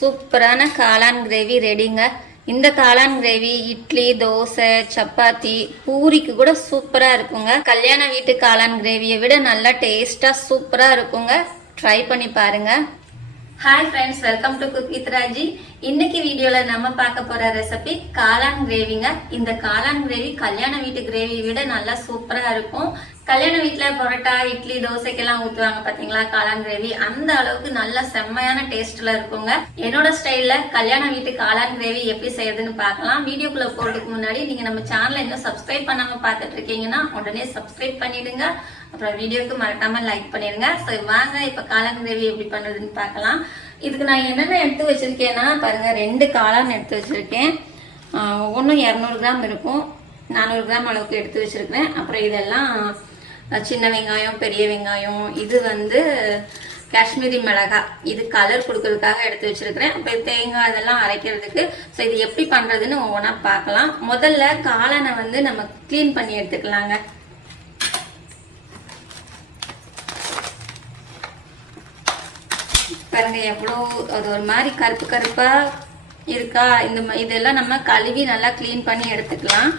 சூப்பரான காளான் கிரேவி ரெடிங்க. இந்த காளான் கிரேவி இட்லி தோசை சப்பாத்தி பூரிக்கு கூட சூப்பராக இருக்குங்க. கல்யாண வீட்டு காளான் கிரேவியை விட நல்லா டேஸ்டாக சூப்பராக இருக்குங்க. ட்ரை பண்ணி பாருங்க. Hi friends welcome to cook with Raji இன்னைக்கு வீடியோல நம்ம பார்க்க போற ரெசிபி காளான் கிரேவிங்க. இந்த காளான் கிரேவி கல்யாண வீட்டு கிரேவி விட நல்லா சூப்பரா இருக்கும். கல்யாண வீட்டில் பரோட்டா இட்லி தோசைக்கெல்லாம் ஊற்றுவாங்க பார்த்தீங்களா காளான் கிரேவி அந்த அளவுக்கு நல்ல செம்மையான டேஸ்ட்டில் இருக்குங்க. என்னோட ஸ்டைலில் கல்யாண வீட்டு காளான் கிரேவி எப்படி செய்யறதுன்னு பார்க்கலாம். வீடியோக்குள்ளே போகிறதுக்கு முன்னாடி நீங்கள் நம்ம சேனலை இன்னும் சப்ஸ்கிரைப் பண்ணாமல் பார்த்துட்டு இருக்கீங்கன்னா உடனே சப்ஸ்கிரைப் பண்ணிடுங்க. அப்புறம் வீடியோக்கு மறக்காமல் லைக் பண்ணிடுங்க. சரி வாங்க இப்போ காளான் கிரேவி எப்படி பண்ணுறதுன்னு பார்க்கலாம். இதுக்கு நான் என்னென்ன எடுத்து வச்சுருக்கேன்னா பாருங்கள் ரெண்டு காளான் எடுத்து வச்சுருக்கேன். ஒவ்வொன்றும் இரநூறு கிராம் இருக்கும். நானூறு கிராம் அளவுக்கு எடுத்து வச்சுருக்கேன் அப்புறம் இதெல்லாம் சின்ன வெங்காயம் பெரிய வெங்காயம் இது வந்து காஷ்மீரி மிளகாய் இது கலர் கொடுக்கறதுக்காக எடுத்து வச்சிருக்கிறேன். அப்புறம் தேங்காய் இதெல்லாம் அரைக்கிறதுக்கு. ஸோ இது எப்படி பண்றதுன்னு ஒவ்வொன்றா பார்க்கலாம். முதல்ல காளானை வந்து நம்ம க்ளீன் பண்ணி எடுத்துக்கலாங்க. பாருங்க எவ்வளோ அது ஒரு மாதிரி கருப்பு கருப்பா இருக்கா? இந்த இதெல்லாம் நம்ம கழுவி நல்லா க்ளீன் பண்ணி எடுத்துக்கலாம்.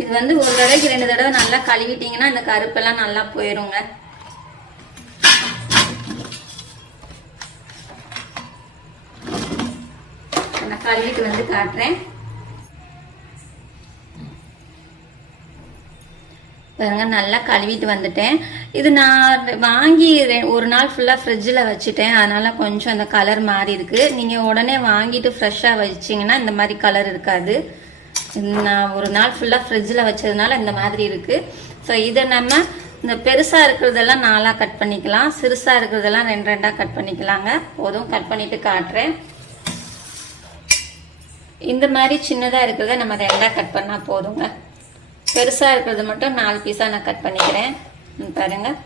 இது வந்து ஒரு தடவைக்கு ரெண்டு தடவை நல்லா கழுவிட்டீங்கன்னா இந்த கருப்பெல்லாம் நல்லா போயிருங்க. நான் கழுவிட்டு வந்து காட்டுறேன். பாருங்க நல்லா கழுவிட்டு வந்துட்டேன். இது நான் வாங்கி ஒரு நாள் ஃபுல்லாக ஃப்ரிட்ஜில் வச்சுட்டேன். அதனால கொஞ்சம் அந்த கலர் மாறி இருக்கு நீங்கள் உடனே வாங்கிட்டு ஃப்ரெஷ்ஷாக வச்சிங்கன்னா இந்த மாதிரி கலர் இருக்காது. நான் ஒரு நாள் ஃபுல்லாக ஃப்ரிட்ஜில் வச்சதுனால இந்த மாதிரி இருக்குது ஸோ இதை நம்ம இந்த பெருசாக இருக்கிறதெல்லாம் நாலாக கட் பண்ணிக்கலாம். சிறுசாக இருக்கிறதெல்லாம் ரெண்டு ரெண்டாக கட் பண்ணிக்கலாங்க. போதும் கட் பண்ணிவிட்டு காட்டுறேன். இந்த மாதிரி சின்னதாக இருக்கிறத நம்ம ரெண்டாக கட் பண்ணால் போதுங்க. பெருசாக இருக்கிறது மட்டும் நாலு பீஸாக நான் கட் பண்ணிக்கிறேன். பாருங்கள்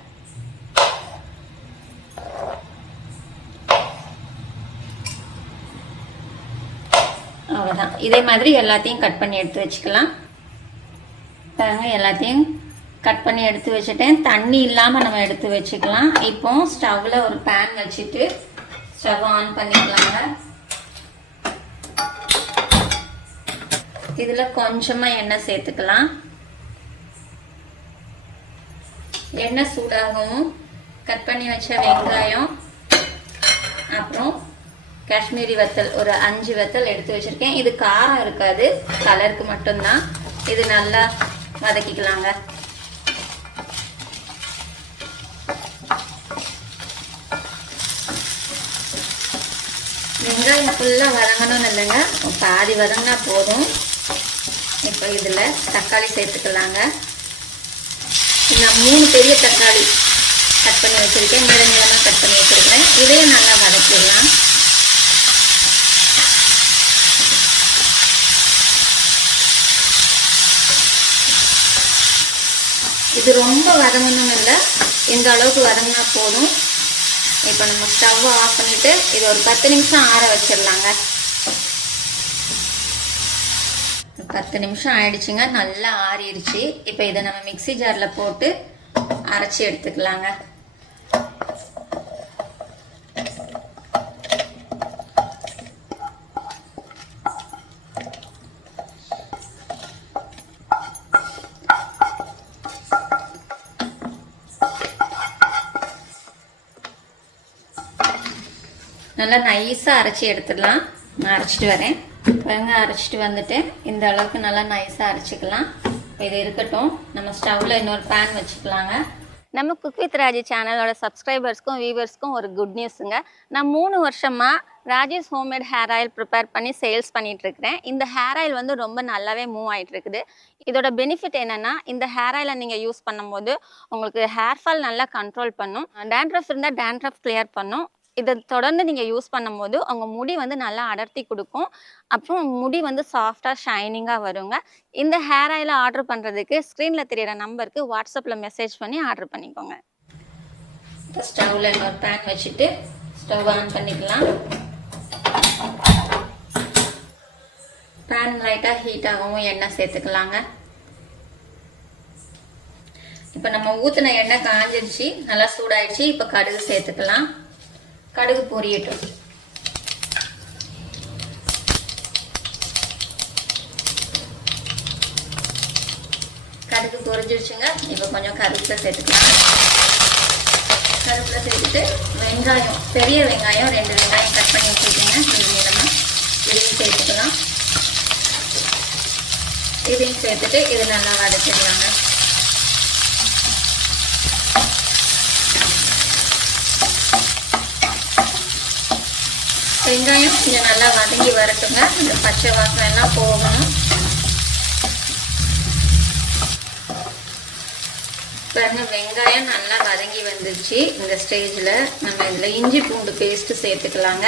அவ்வளோதான் இதே மாதிரி எல்லாத்தையும் கட் பண்ணி எடுத்து வச்சுக்கலாம். பாருங்க எல்லாத்தையும் கட் பண்ணி எடுத்து வச்சுட்டேன். தண்ணி இல்லாமல் நம்ம எடுத்து வச்சுக்கலாம். இப்போ ஸ்டவ்வில் ஒரு பேன் வச்சுட்டு ஸ்டவ் ஆன் பண்ணிக்கலாங்க. இதில் கொஞ்சமாக எண்ணெய் சேர்த்துக்கலாம். எண்ணெய் சூடாகவும் கட் பண்ணி வச்ச வெங்காயம் அப்புறம் காஷ்மீரி வத்தல் ஒரு அஞ்சு வத்தல் எடுத்து வச்சிருக்கேன். இது காரம் இருக்காது கலருக்கு மட்டும்தான். இது நல்லா வதக்கிக்கலாங்க. வெங்காயம் ஃபுல்லாக வதங்கணும்னு இல்லைங்க. பாதி வதங்கினா போதும். இப்போ இதில் தக்காளி சேர்த்துக்கலாங்க. நான் மூணு பெரிய தக்காளி கட் பண்ணி வச்சுருக்கேன். நீள நீளமாக கட் பண்ணி வச்சுருக்கிறேன். இதையும் நல்லா வதக்கிடலாம். இது ரொம்ப வதங்கணும் இல்லை. இந்த அளவுக்கு வதங்கினா போதும். இப்போ நம்ம ஸ்டவ்வை ஆஃப் பண்ணிவிட்டு இது ஒரு பத்து நிமிஷம் ஆற வச்சிடலாங்க. பத்து நிமிஷம் ஆயிடுச்சுங்க. நல்லா ஆறிடுச்சு. இப்போ இதை நம்ம மிக்ஸி ஜாரில் போட்டு அரைச்சி எடுத்துக்கலாங்க. நல்லா நைஸாக அரைச்சி எடுத்துடலாம். நான் அரைச்சிட்டு வரேன். பாருங்க அரைச்சிட்டு வந்துட்டு இந்த அளவுக்கு நல்லா நைஸாக அரைச்சிக்கலாம். இது இருக்கட்டும். நம்ம ஸ்டவ்வில் இன்னொரு பேன் வச்சுக்கலாங்க. நம்ம குக் வித் ராஜி சேனலோட சப்ஸ்கிரைபர்ஸ்க்கும் வியூவர்ஸ்க்கும் ஒரு குட் நியூஸுங்க நான் மூணு வருஷமாக Rajesh homemade hair oil prepare பண்ணி சேல்ஸ் பண்ணிகிட்ருக்கிறேன் இந்த ஹேர் ஆயில் வந்து ரொம்ப நல்லாவே மூவ் ஆகிட்டுருக்குது இதோட பெனிஃபிட் என்னன்னா இந்த ஹேர் ஆயிலை நீங்கள் யூஸ் பண்ணும்போது உங்களுக்கு ஹேர் ஃபால் நல்லா கண்ட்ரோல் பண்ணும். டேண்ட்ரஃப் இருந்தால் டேண்ட்ரஃப் கிளியர் பண்ணும். இதை தொடர்ந்து நீங்கள் யூஸ் பண்ணும்போது உங்கள் முடி வந்து நல்லா அடர்த்தி கொடுக்கும். அப்புறம் முடி வந்து சாஃப்டாக ஷைனிங்காக வருங்க. இந்த ஹேர் ஆயில் ஆர்டர் பண்ணுறதுக்கு ஸ்க்ரீனில் தெரியிற நம்பருக்கு வாட்ஸ்அப்பில் மெசேஜ் பண்ணி ஆர்டர் பண்ணிக்கோங்க. இப்போ ஸ்டவ்வில் இன்னொரு பேன் வச்சுட்டு ஸ்டவ் ஆன் பண்ணிக்கலாம். பேன் லைட்டாக ஹீட் ஆகவும் எண்ணெய் சேர்த்துக்கலாங்க. இப்போ நம்ம ஊற்றின எண்ணெய் காஞ்சிருச்சு நல்லா சூடாயிடுச்சு இப்போ கடுகு சேர்த்துக்கலாம். கடுகு பொரியட்டும் கடுகு பொரிஞ்சிருச்சுங்க இப்போ கொஞ்சம் கருவேப்பிலை சேர்த்துக்கலாம். கருவேப்பிலை சேர்த்துட்டு வெங்காயம் பெரிய வெங்காயம் ரெண்டு வெங்காயம் கட் பண்ணி வச்சுருக்கீங்க. இது நீளமாக இதையும் சேர்த்துக்கலாம். இதையும் சேர்த்துட்டு இது நல்லா வதக்கிடலாங்க. வெங்காயம் கொஞ்சம் நல்லா வதங்கி வரட்டுங்க. இந்த பச்சை வாசனை எல்லாம் போகணும். பாருங்க வெங்காயம் நல்லா வதங்கி வந்துருச்சு. இந்த ஸ்டேஜில் நம்ம இதில் இஞ்சி பூண்டு பேஸ்ட்டு சேர்த்துக்கலாங்க.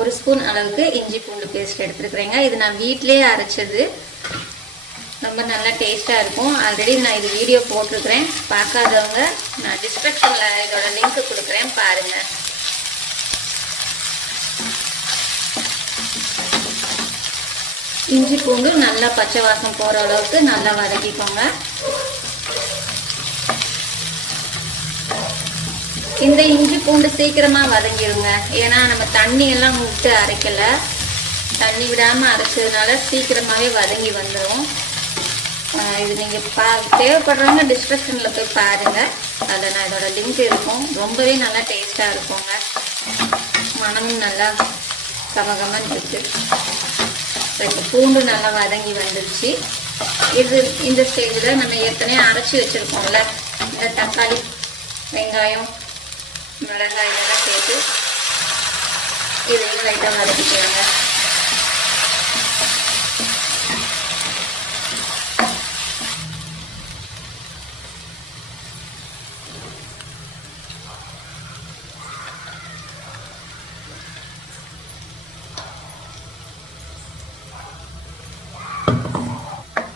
ஒரு ஸ்பூன் அளவுக்கு இஞ்சி பூண்டு பேஸ்ட் எடுத்துருக்குறேங்க. இது நான் வீட்டிலேயே அரைச்சது. ரொம்ப நல்லா டேஸ்ட்டாக இருக்கும். ஆல்ரெடி நான் இது வீடியோ போட்டிருக்கிறேன். பார்க்காதவங்க நான் டிஸ்கிரிப்ஷனில் இதோட லிங்க் கொடுக்குறேன் பாருங்கள் இஞ்சி பூண்டு நல்லா பச்சை வாசம் போகிற அளவுக்கு நல்லா வதக்கிக்கோங்க. இந்த இஞ்சி பூண்டு சீக்கிரமாக வதங்கிடுங்க ஏன்னா நம்ம தண்ணியெல்லாம் விட்டு அரைக்கலை. தண்ணி விடாமல் அரைச்சதுனால சீக்கிரமாகவே வதங்கி வந்துடும் இது நீங்கள் பா தேவைப்படுறவங்க டிஸ்கிரிப்ஷனில் போய் பாருங்கள் அதில் நான் இதோட லிங்க் இருக்கும். ரொம்பவே நல்லா டேஸ்ட்டாக இருக்குங்க. மனமும் நல்லா கமகமன்னு இருக்குது பூண்டு நல்லா வதங்கி வந்துருச்சு. இது இந்த ஸ்டேஜில் நம்ம ஏற்கனவே அரைச்சி வச்சுருக்கோம்ல. இந்த தக்காளி வெங்காயம் மிளகாய் இதெல்லாம் சேர்த்து இதையும் லைட்டாக வதக்கிக்கிறாங்க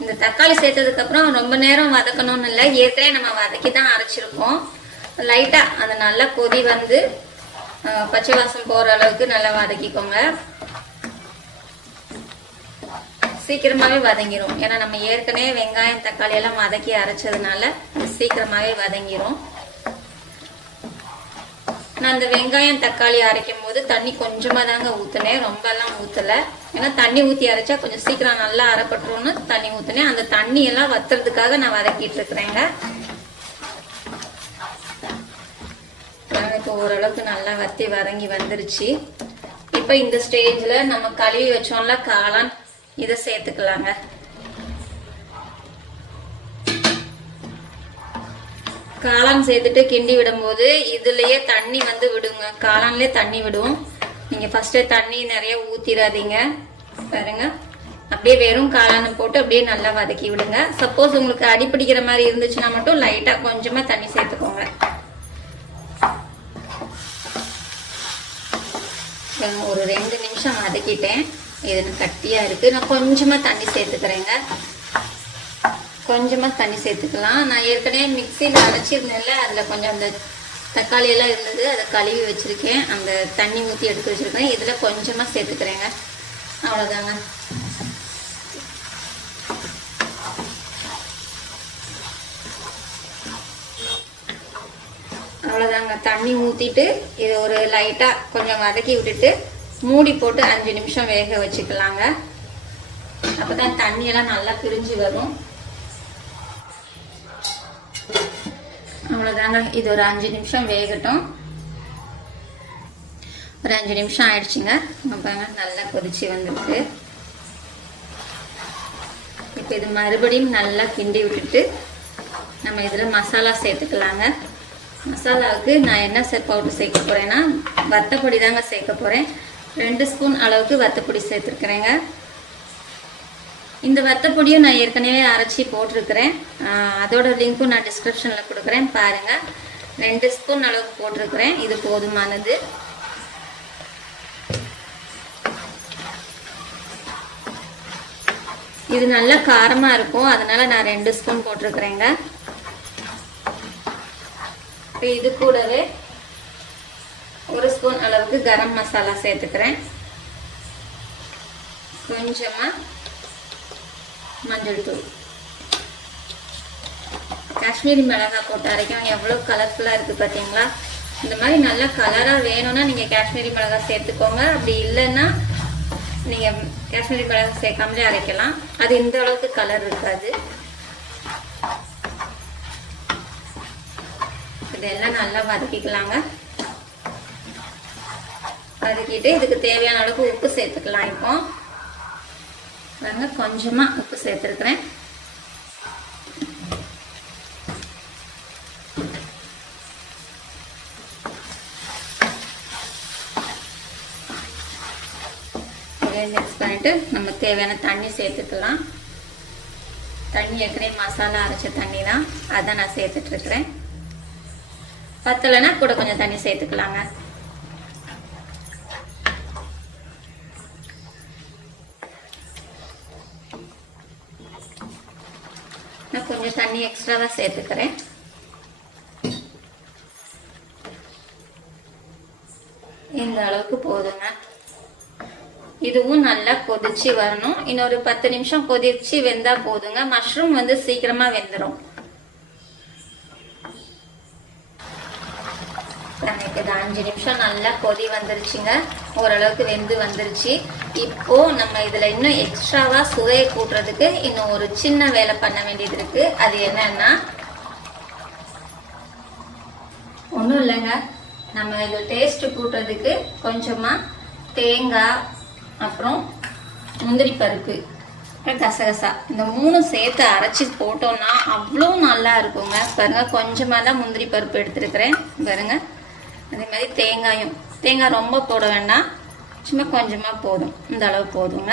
இந்த தக்காளி சேர்த்ததுக்கப்புறம் ரொம்ப நேரம் வதக்கணும்னு இல்லை. ஏற்கனவே நம்ம வதக்கி தான் அரைச்சிருக்கோம் லைட்டாக அந்த நல்லா கொதி வந்து பச்சை வாசம் போகிற அளவுக்கு நல்லா வதக்கிக்கோங்க. சீக்கிரமாகவே வதங்கிரும். ஏன்னா நம்ம ஏற்கனவே வெங்காயம் தக்காளி எல்லாம் வதக்கி அரைச்சதுனால சீக்கிரமாகவே வதங்கிரும். நான் அந்த வெங்காயம் தக்காளி அரைக்கும் போது தண்ணி கொஞ்சமாக தாங்க ஊற்றுனேன் ரொம்பலாம் ஊற்றலை ஏன்னா தண்ணி ஊற்றி அரைச்சா கொஞ்சம் சீக்கிரம் நல்லா அரைப்பட்டுருன்னு தண்ணி ஊத்துனேன். அந்த தண்ணி எல்லாம் வத்துறதுக்காக நான் வதக்கிட்டு இருக்கிறேங்க. இப்போ ஓரளவுக்கு நல்லா வத்தி வதங்கி வந்துருச்சு. இப்போ இந்த ஸ்டேஜில் நம்ம கழுவி வச்சோம்ல காளான் இதை சேர்த்துக்கலாங்க. காளான் சேர்த்துட்டு கிண்டி விடும்போது இதுலயே தண்ணி வந்து விடுங்க. காளான்லயே தண்ணி விடும் நீங்கள் ஃபஸ்ட்டு தண்ணி நிறைய ஊற்றிடாதீங்க பாருங்க. அப்படியே வெறும் காளானை போட்டு அப்படியே நல்லா வதக்கி விடுங்க. சப்போஸ் உங்களுக்கு அடி பிடிக்கிற மாதிரி இருந்துச்சுன்னா மட்டும் லைட்டாக கொஞ்சமாக தண்ணி சேர்த்துக்கோங்க. ஒரு ரெண்டு நிமிஷம் வதக்கிட்டேன். இது கட்டியாக இருக்குது நான் கொஞ்சமாக தண்ணி சேர்த்துக்கிறேங்க. கொஞ்சமாக தண்ணி சேர்த்துக்கலாம். நான் ஏற்கனவே மிக்சியில் அரைச்சிருந்தேன்ல. அதில் கொஞ்சம் அந்த தக்காளி எல்லாம் இருந்தது அதை கழுவி வச்சுருக்கேன். அந்த தண்ணி ஊற்றி எடுத்து வச்சுருக்கேன். இதில் கொஞ்சமாக சேர்த்துக்கிறேங்க. அவ்வளோதாங்க அவ்வளோதாங்க தண்ணி ஊற்றிட்டு இதை ஒரு லைட்டாக கொஞ்சம் வதக்கி விட்டுட்டு மூடி போட்டு அஞ்சு நிமிஷம் வேக வச்சுக்கலாங்க. அப்போ தான் தண்ணியெல்லாம் நல்லா பிரிஞ்சு வரும். அவ்வளோதாங்க இது ஒரு அஞ்சு நிமிஷம் வேகட்டும். ஒரு அஞ்சு நிமிஷம் ஆயிடுச்சுங்க. இங்க பாருங்க நல்லா கொதிச்சு வந்திருக்கு இப்போ இது மறுபடியும் நல்லா கிண்டி விட்டுட்டு நம்ம இதில் மசாலா சேர்த்துக்கலாங்க. மசாலாவுக்கு நான் என்ன செ பவுடர் சேர்க்க போகிறேன்னா வத்தப்பொடி தாங்க சேர்க்க போகிறேன் ரெண்டு ஸ்பூன் அளவுக்கு வத்தப்பொடி சேர்த்துருக்குறேங்க. இந்த வத்தப்பொடியும் நான் ஏற்கனவே அரைச்சி போட்டிருக்கிறேன். அதோட லிங்க்கும் நான் டிஸ்கிரிப்ஷனில் கொடுக்குறேன். பாருங்கள் ரெண்டு ஸ்பூன் அளவுக்கு போட்டிருக்கிறேன். இது போதுமானது. இது நல்லா காரமாக இருக்கும். அதனால் நான் ரெண்டு ஸ்பூன் போட்டிருக்கிறேங்க. இப்போ இது கூடவே ஒரு ஸ்பூன் அளவுக்கு கரம் மசாலா சேர்த்துக்கிறேன். கொஞ்சமாக மஞ்சள் தூள். காஷ்மீரி மிளகாய் போட்டு அரைக்கும் எவ்வளோ கலர்ஃபுல்லாக இருக்குது பார்த்தீங்களா இந்த மாதிரி நல்லா கலராக வேணும்னா நீங்கள் காஷ்மீரி மிளகாய் சேர்த்துக்கோங்க. அப்படி இல்லைன்னா நீங்கள் காஷ்மீரி மிளகாய் சேர்க்காமலே அரைக்கலாம். அது இந்த அளவுக்கு கலர் இருக்காது. இதெல்லாம் நல்லா வதக்கிக்கலாங்க. வதக்கிட்டு இதுக்கு தேவையான அளவுக்கு உப்பு சேர்த்துக்கலாம் இப்போ. பாருங்கள் கொஞ்சமாக உப்பு சேர்த்துருக்குறேன். மிக்ஸ் பண்ணிவிட்டு நம்ம தேவையான தண்ணி சேர்த்துக்கலாம். தண்ணி ஏற்கனவே மசாலா அரைச்ச தண்ணி தான். அதான் நான் சேர்த்துட்டு இருக்கிறேன். பத்தலைன்னா கூட கொஞ்சம் தண்ணி சேர்த்துக்கலாங்க நான் கொஞ்சம் தண்ணி எக்ஸ்ட்ராவாக சேர்த்துக்கிறேன். இந்த அளவுக்கு போதுங்க. இதுவும் நல்லா கொதிச்சு வரணும். இன்னொரு பத்து நிமிஷம் கொதிச்சு வெந்தா போதுங்க. மஷ்ரூம் வந்து சீக்கிரமா வெந்துடும் எனக்கு இது அஞ்சு நிமிஷம் நல்லா கொதி வந்துருச்சுங்க. ஓரளவுக்கு வெந்து வந்துருச்சு. இப்போ நம்ம இதில் இன்னும் எக்ஸ்ட்ராவாக சுவையை கூட்டுறதுக்கு இன்னும் ஒரு சின்ன வேலை பண்ண வேண்டியது இருக்கு. அது என்னன்னா ஒன்றும் இல்லைங்க. நம்ம இது டேஸ்ட் கூட்டுறதுக்கு கொஞ்சமாக தேங்காய் அப்புறம் முந்திரி பருப்பு அப்புறம் கசகசா. இந்த மூணு சேர்த்து அரைச்சி போட்டோம்னா அவ்வளோ நல்லா இருக்குங்க. பாருங்கள் கொஞ்சமாக தான் முந்திரி பருப்பு எடுத்துருக்கிறேன். பாருங்கள் அதே மாதிரி தேங்காயும். தேங்காய் ரொம்ப போட வேண்டாம். சும்மா கொஞ்சமாக போதும். இந்த அளவு போதுங்க.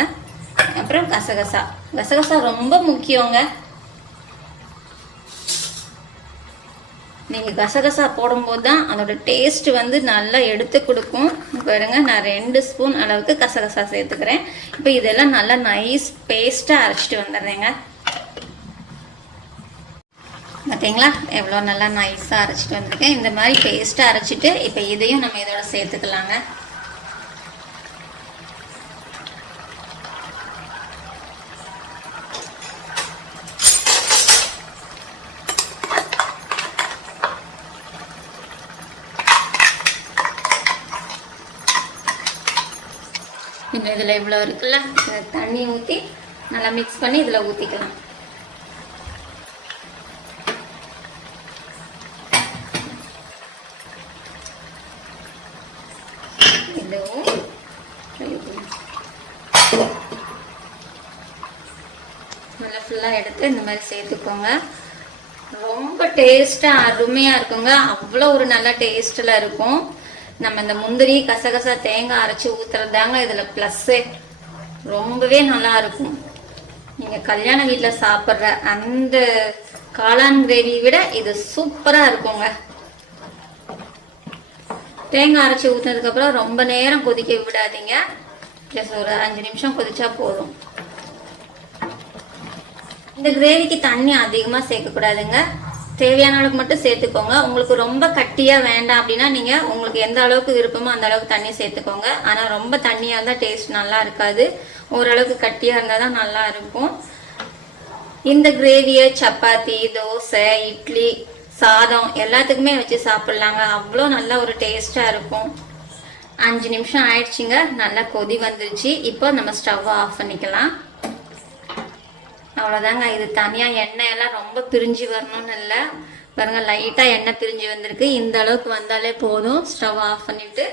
அப்புறம் கசகசா. கசகசா ரொம்ப முக்கியங்க. நீங்கள் கசகசா போடும்போது தான் அதோட டேஸ்ட் வந்து நல்லா எடுத்து கொடுக்கும். பாருங்க நான் ரெண்டு ஸ்பூன் அளவுக்கு கசகசா சேர்த்துக்கிறேன். இப்போ இதெல்லாம் நல்லா நைஸ் பேஸ்ட்டாக அரைச்சிட்டு வந்துடுறேங்க. பார்த்தீங்களா எவ்வளோ நல்லா நைஸாக அரைச்சிட்டு வந்திருக்கேன். இந்த மாதிரி பேஸ்ட்டாக அரைச்சிட்டு இப்போ இதையும் நம்ம இதோட சேர்த்துக்கலாங்க. இன்னும் இதில் இவ்வளோ இருக்குல்ல? தண்ணி ஊற்றி நல்லா மிக்ஸ் பண்ணி இதில் ஊற்றிக்கலாம் இதுவும் நல்லா ஃபுல்லாக எடுத்து இந்த மாதிரி சேர்த்துக்கோங்க. ரொம்ப டேஸ்ட்டாக அருமையாக இருக்குங்க. அவ்வளோ ஒரு நல்ல டேஸ்ட்டில் இருக்கும். நம்ம இந்த முந்திரி கசகசா தேங்காய் அரைச்சி ஊற்றுறது தாங்க இதில் ப்ளஸ்ஸு ரொம்பவே நல்லா இருக்கும். நீங்கள் கல்யாண வீட்டில் சாப்பிட்ற அந்த காளான் கிரேவியை விட இது சூப்பராக இருக்குங்க. தேங்காய் அரைச்சி ஊற்றினதுக்கப்புறம் ரொம்ப நேரம் கொதிக்க விடாதீங்க. ஜஸ்ட் ஒரு அஞ்சு நிமிஷம் கொதிச்சா போதும். இந்த கிரேவிக்கு தண்ணி அதிகமாக சேர்க்கக்கூடாதுங்க. தேவையான அளவுக்கு மட்டும் சேர்த்துக்கோங்க. உங்களுக்கு ரொம்ப கட்டியாக வேண்டாம் அப்படின்னா நீங்கள் உங்களுக்கு எந்த அளவுக்கு விருப்பமோ அந்த அளவுக்கு தண்ணி சேர்த்துக்கோங்க. ஆனால் ரொம்ப தண்ணியாக இருந்தால் டேஸ்ட் நல்லா இருக்காது. ஓரளவுக்கு கட்டியாக இருந்தால் தான் நல்லா இருக்கும். இந்த கிரேவியை சப்பாத்தி தோசை இட்லி சாதம் எல்லாத்துக்குமே வச்சு சாப்பிட்லாங்க. அவ்வளோ நல்ல ஒரு டேஸ்ட்டாக இருக்கும். அஞ்சு நிமிஷம் ஆயிடுச்சுங்க. நல்லா கொதி வந்துருச்சு. இப்போ நம்ம ஸ்டவ்வை ஆஃப் பண்ணிக்கலாம். அவ்வளோதாங்க. இது தனியாக எண்ணெய் எல்லாம் ரொம்ப பிரிஞ்சு வரணும்னு இல்லை. பாருங்கள் லைட்டாக எண்ணெய் பிரிஞ்சு வந்திருக்கு. இந்த அளவுக்கு வந்தாலே போதும். ஸ்டவ் ஆஃப் பண்ணிவிட்டு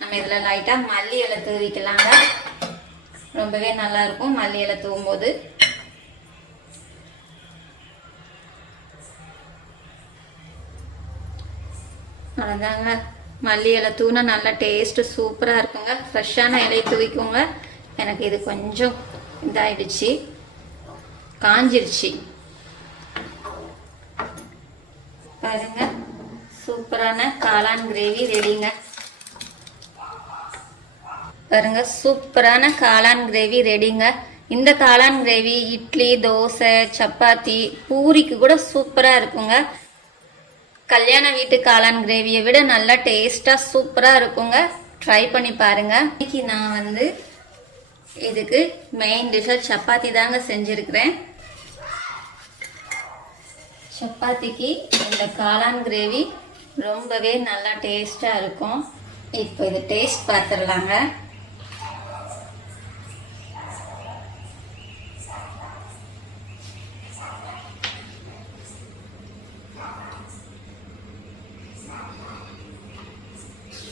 நம்ம இதில் லைட்டாக மல்லி இலை தூவிக்கலாங்க. ரொம்பவே நல்லா இருக்கும் மல்லி இலை தூவும் போது அவ்வளோதாங்க மல்லி இலை தூணா நல்லா டேஸ்ட்டு சூப்பராக இருக்குங்க. ஃப்ரெஷ்ஷான இலையை தூவிக்கோங்க. எனக்கு இது கொஞ்சம் இதாகிடுச்சு காஞ்சிருச்சு. பாருங்க. சூப்பரான காளான் கிரேவி ரெடிங்க பாருங்க. சூப்பரான காளான் கிரேவி ரெடிங்க இந்த காளான் கிரேவி இட்லி தோசை சப்பாத்தி பூரிக்கு கூட சூப்பராக இருக்குங்க. கல்யாண வீட்டு காளான் கிரேவியை விட நல்லா டேஸ்ட்டாக சூப்பராக இருக்குங்க. ட்ரை பண்ணி பாருங்க. இன்னைக்கு நான் வந்து இதுக்கு மெயின் டிஷ்ஷாக சப்பாத்தி தாங்க செஞ்சுருக்கிறேன். சப்பாத்திக்கு இந்த காளான் கிரேவி ரொம்பவே நல்லா டேஸ்ட்டாக இருக்கும். இப்போ இது டேஸ்ட் பார்த்துடலாங்க.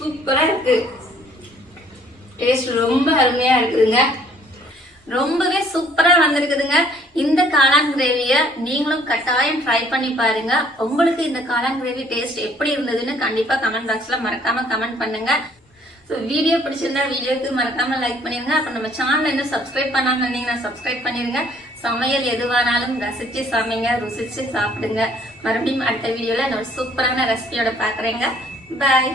சூப்பராக இருக்கு. டேஸ்ட் ரொம்ப அருமையாக இருக்குதுங்க. ரொம்பவே சூப்பரா வந்திருக்குதுங்க. இந்த காளான் கிரேவிய நீங்களும் கட்டாயம் ட்ரை பண்ணி பாருங்க. உங்களுக்கு இந்த காளான் கிரேவி டேஸ்ட் எப்படி இருந்ததுன்னு கண்டிப்பா கமெண்ட் பாக்ஸ்ல மறக்காம கமெண்ட் பண்ணுங்க. ஸோ வீடியோ பிடிச்சிருந்தா வீடியோக்கு மறக்காம லைக் பண்ணிருங்க. அப்ப நம்ம சேனல் இன்னும் சப்ஸ்கிரைப் பண்ணாம இருந்தீங்கன்னா சப்ஸ்கிரைப் பண்ணிருங்க. சமையல் எதுவானாலும் ரசிச்சு சமைங்க ருசிச்சு சாப்பிடுங்க. மறுபடியும் அடுத்த வீடியோல நான் சூப்பரான ரெசிபியோட பாக்குறேங்க பாய்